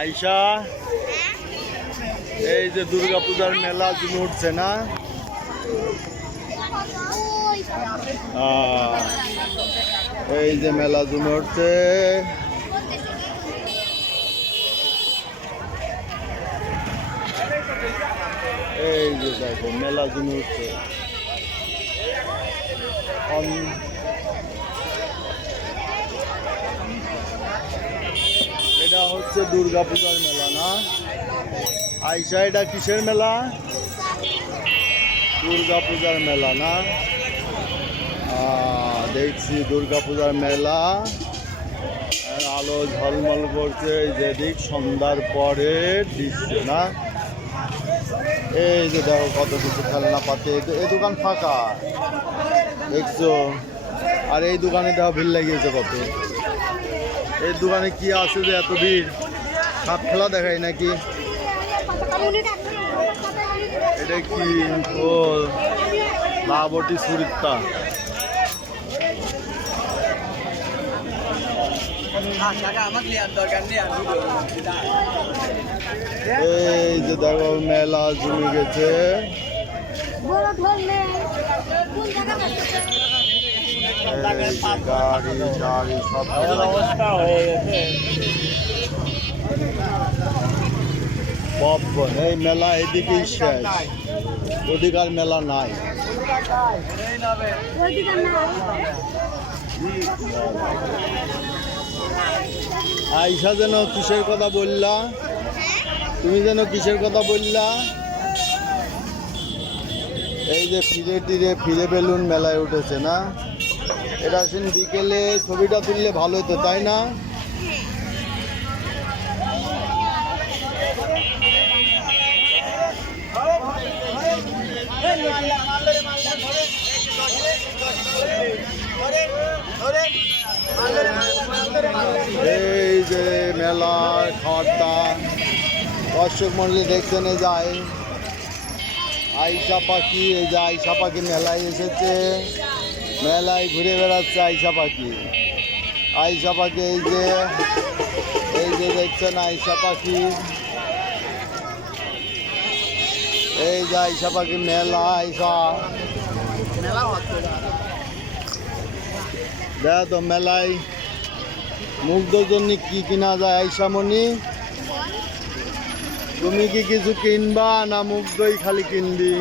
আয়শা, এই যে দুর্গা পূজার মেলা জমে উঠছে না? এই যে মেলা জমে উঠছে। এই যে দেখো মেলা জমে উঠছে। এটা হচ্ছে দুর্গা পূজার মেলা না? আয়শা, এটা কিসের মেলা? দুর্গা পূজার মেলা না? দেখছি দুর্গা পূজার মেলা, আলো ঝলমল করছে। যেদিক সন্ধ্যার পরে দৃশ্য না? এই যে দেখো কত কিছু খেলনা পাতে। এই দোকান ফাঁকা দেখছো, আর এই দোকানে দেখো ভিড় লাগিয়েছে কত। এই দোকানে কি আছে যে এত ভিড়? সাপ খেলা দেখায় নাকি? এটা কি? ও লাবটি সুরিত্তা। এই যে দেখো মেলা জমে গেছে। গাড়ি টাড়ি সব অবস্থা হয়ে গেছে। এই মেলা এদিকেই শেষ, ওদিকার মেলা নাই। আয়শা যেন কিসের কথা বললা? তুমি যেন কিসের কথা বললা? এই যে ফিরে বেলুন মেলায় উঠেছে না? এটা আসেন বিকেলে ছবিটা তুললে ভালো হতো, তাই না? এই যে মেলার খাওয়ারটা দর্শক মন্ডলী দেখছেন। এই যায় আয়শা পাখি, এই যে আয়শা পাখি মেলায় এসেছে, মেলায় ঘুরে বেড়াচ্ছে আয়শা পাখি। আয়শা পাখি এই যে দেখছেন আয়শা পাখি, এই যে আয়শা পাখি মেলা। আয়শা দেখ তো মেলায় মুগ্ধর জন্য কি কিনা যায়? আয়শা মনি, তুমি কি কিছু কিনবা না মুগ্ধই খালি কিনবি?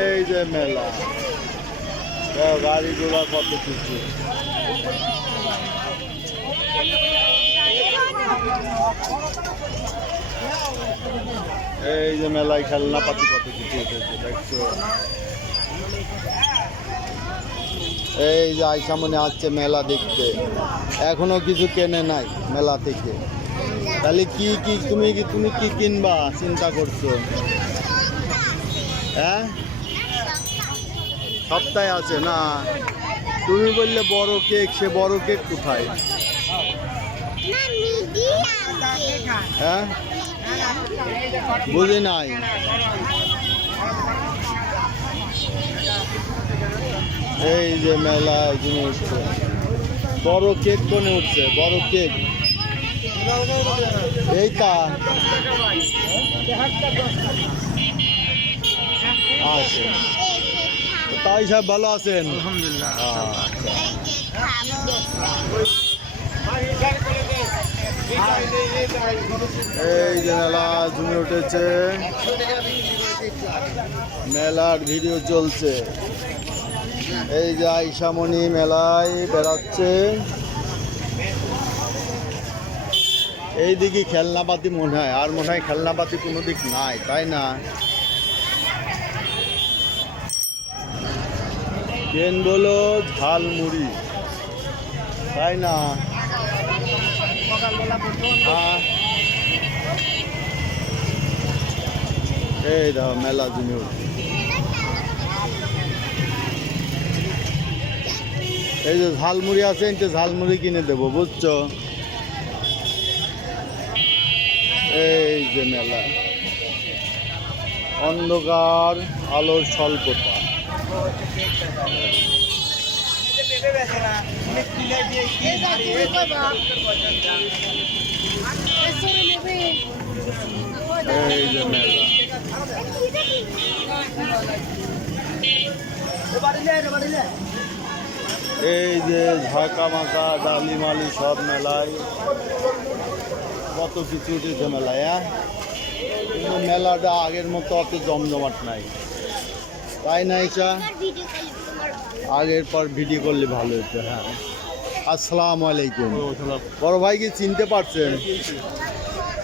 এই যে মেলা, গাড়ি ঘোড়া কত কিছু। এই যে মেলায় খেলনা পাতি কত কিছু উঠেছে দেখছো। এই যে আয়শা মনে আসছে মেলা দেখতে, এখনো কিছু কেনে নাই মেলা থেকে। তাহলে তুমি কি কিনবা চিন্তা করছো? হ্যাঁ, সপ্তাহে আছে না? তুমি বললে বড় কেক, সে বড় কেক কোথায়? হ্যাঁ, বুঝি নাই। এই যে মেলা জমে উঠছে, বড় কেক কোনে উঠছে? বড় কেক এইটা আছে। তাই সব ভালো আছেন? আলহামদুলিল্লাহ। এই যে মেলা জমে উঠেছে, মেলার ভিডিও চলছে। এই যে আয়শা মনি মেলায় বেড়াচ্ছে। এই দিকে খেলনাপাতি মনে হয়, আর মনে হয় খেলনাপাতি কোনো দিক নাই, তাই না? কেন বলো ঝালমুড়ি, তাই না? এই দেখো মেলা জমে উঠছে। এই যে ঝালমুড়ি আছে, এই ঝালমুড়ি কিনে দেবো, বুঝছো? এই যে মেলা, অন্ধকার আলোর স্বল্পতা। এই যে মেলা, এই যে ঝাঁকা মাকা ডালি মালি সব মেলায় কত কিছু উঠেছে মেলায়। কিন্তু মেলাটা আগের মতো অত জমজমাট নাই, তাই না? এটা আগের পর ভিডিও করলে ভালো হতো। হ্যাঁ, আসসালামু আলাইকুম। বড় ভাই কি চিনতে পারছেন?